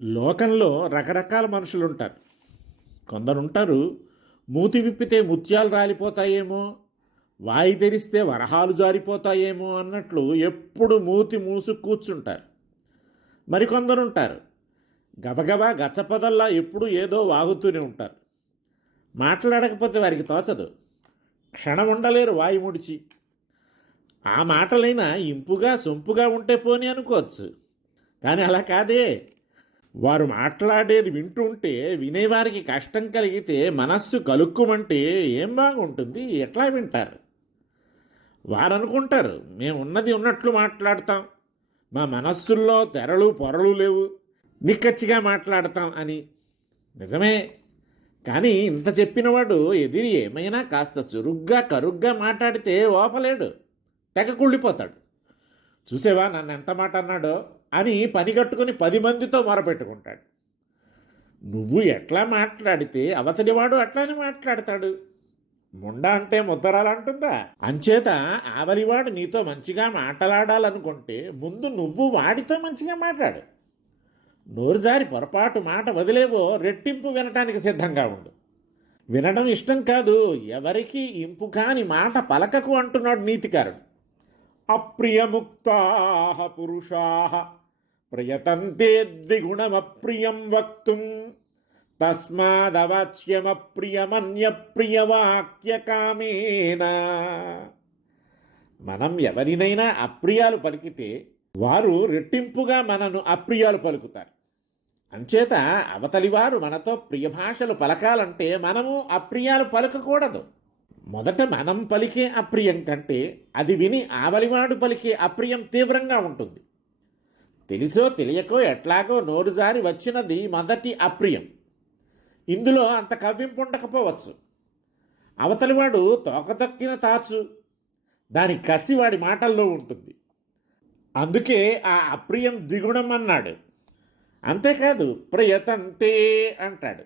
లోకంలో రకరకాల మనుషులుంటారు. కొందరుంటారు, మూతి విప్పితే ముత్యాలు రాలిపోతాయేమో, వాయి తెరిస్తే వరహాలు జారిపోతాయేమో అన్నట్లు ఎప్పుడు మూతి మూసు కూర్చుంటారు. మరికొందరుంటారు, గబగబా గచ్చపదల్లా ఎప్పుడు ఏదో వాగుతూనే ఉంటారు. మాట్లాడకపోతే వారికి తోచదు, క్షణం ఉండలేరు వాయి ముడిచి. ఆ మాటలైనా ఇంపుగా సొంపుగా ఉంటే పోని అనుకోవచ్చు, కానీ అలా కాదే. వారు మాట్లాడేది వింటుంటే వినేవారికి కష్టం కలిగితే మనస్సు కలుక్కుమంటే ఏం బాగుంటుంది, ఎట్లా వింటారు? వారు అనుకుంటారు, మేము ఉన్నది ఉన్నట్లు మాట్లాడతాం, మా మనస్సుల్లో తెరలు పొరలు లేవు, నిక్కచ్చిగా మాట్లాడతాం అని. నిజమే, కానీ ఇంత చెప్పినవాడు ఎదిరి ఏమైనా కాస్త చురుగ్గా కరుగ్గా మాట్లాడితే ఓపలేడు, తెగ కుళ్ళిపోతాడు. చూసేవా నన్ను ఎంత మాట అన్నాడో అని పనిగట్టుకుని 10 మందితో మొరపెట్టుకుంటాడు. నువ్వు ఎట్లా మాట్లాడితే అవతలివాడు అట్లానే మాట్లాడతాడు. ముండ అంటే ముద్దరాలంటుందా? అంచేత ఆవలివాడు నీతో మంచిగా మాట్లాడాలనుకుంటే ముందు నువ్వు వాడితో మంచిగా మాట్లాడు. నోరుజారి పొరపాటు మాట వదిలేవో రెట్టింపు వినటానికి సిద్ధంగా ఉండు. వినడం ఇష్టం కాదు, ఎవరికి ఇంపు కాని మాట పలకకు అంటున్నాడు నీతికారుడు. అప్రియముక్తా పురుషా ప్రయతంతే ద్విగుణమప్రియం వక్తుం తస్మాదవాచ్యమప్రియమన్యప్రియవాక్యకామేన. మనం ఎవరినైనా అప్రియాలు పలికితే వారు రెట్టింపుగా మనను అప్రియాలు పలుకుతారు. అంచేత అవతలివారు మనతో ప్రియభాషలు పలకాలంటే మనము అప్రియాలు పలకకూడదు. మొదట మనం పలికే అప్రియం కంటే అది విని ఆవలివాడు పలికే అప్రియం తీవ్రంగా ఉంటుంది. తెలిసో తెలియకో ఎట్లాగో నోరు జారి వచ్చినది మొదటి అప్రియం. ఇందులో అంత కవ్వింపు ఉండకపోవచ్చు. అవతలివాడు తోకదొక్కిన తాచు, దాని కసి వాడి మాటల్లో ఉంటుంది. అందుకే ఆ అప్రియం ద్విగుణం అన్నాడు. అంతేకాదు ప్రయతంతే అంటాడు.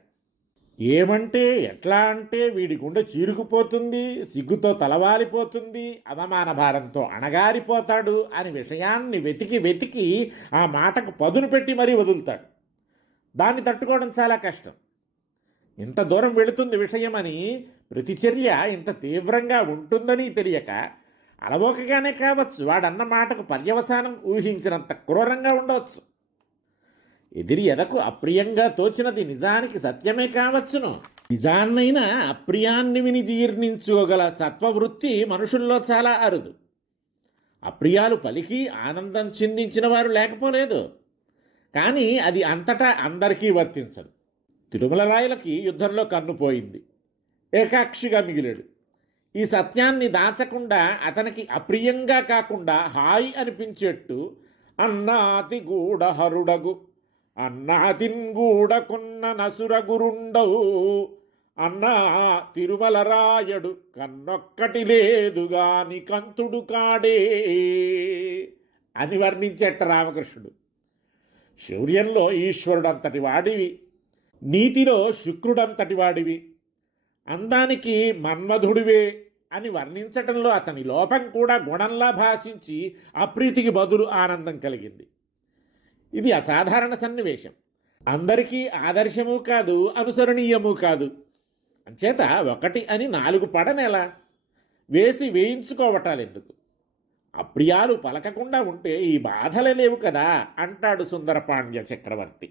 ఏమంటే ఎట్లా అంటే వీడి గుండె చీరుకుపోతుంది, సిగ్గుతో తలవాలిపోతుంది, అవమాన భారంతో అణగారిపోతాడు అని విషయాన్ని వెతికి వెతికి ఆ మాటకు పదును పెట్టి మరీ వదులుతాడు. దాన్ని తట్టుకోవడం చాలా కష్టం. ఇంత దూరం వెళుతుంది విషయమని, ప్రతిచర్య ఇంత తీవ్రంగా ఉంటుందని తెలియక అలవోకగానే కావచ్చు వాడన్న మాటకు పర్యవసానం ఊహించినంత క్రూరంగా ఉండవచ్చు. ఎదిరి ఎదకు అప్రియంగా తోచినది నిజానికి సత్యమే కావచ్చును. నిజాన్నైనా అప్రియాన్ని విని జీర్ణించుకోగల సత్వవృత్తి మనుషుల్లో చాలా అరుదు. అప్రియాలు పలికి ఆనందం చిందించిన వారు లేకపోలేదు, కానీ అది అంతటా అందరికీ వర్తించదు. తిరుమల రాయలకి యుద్ధంలో కన్నుపోయింది, ఏకాక్షిగా మిగిలాడు. ఈ సత్యాన్ని దాచకుండా అతనికి అప్రియంగా కాకుండా హాయి అనిపించేట్టు అన్నాతి గూఢహరుడగు అన్నాతిన్గూడకున్న నసురగురుండవు అన్నా తిరుమల రాయడు కన్నొక్కటి లేదుగాని కంతుడు కాడే అని వర్ణించేట రామకృష్ణుడు. శౌర్యంలో ఈశ్వరుడంతటి వాడివి, నీతిలో శుక్రుడంతటి వాడివి, అందానికి మన్మధుడివే అని వర్ణించటంలో అతని లోపం కూడా గుణంలా భాషించి అప్రీతికి బదులు ఆనందం కలిగింది. ఇది అసాధారణ సన్నివేశం. అందరికీ ఆదర్శము కాదు, అనుసరణీయము కాదు. అంచేత 1 అని 4 పడనేలా వేసి వేయించుకోవటాలెందుకు? అప్రియాలు పలకకుండా ఉంటే ఈ బాధలే లేవు కదా అంటాడు సుందరపాండ్య చక్రవర్తి.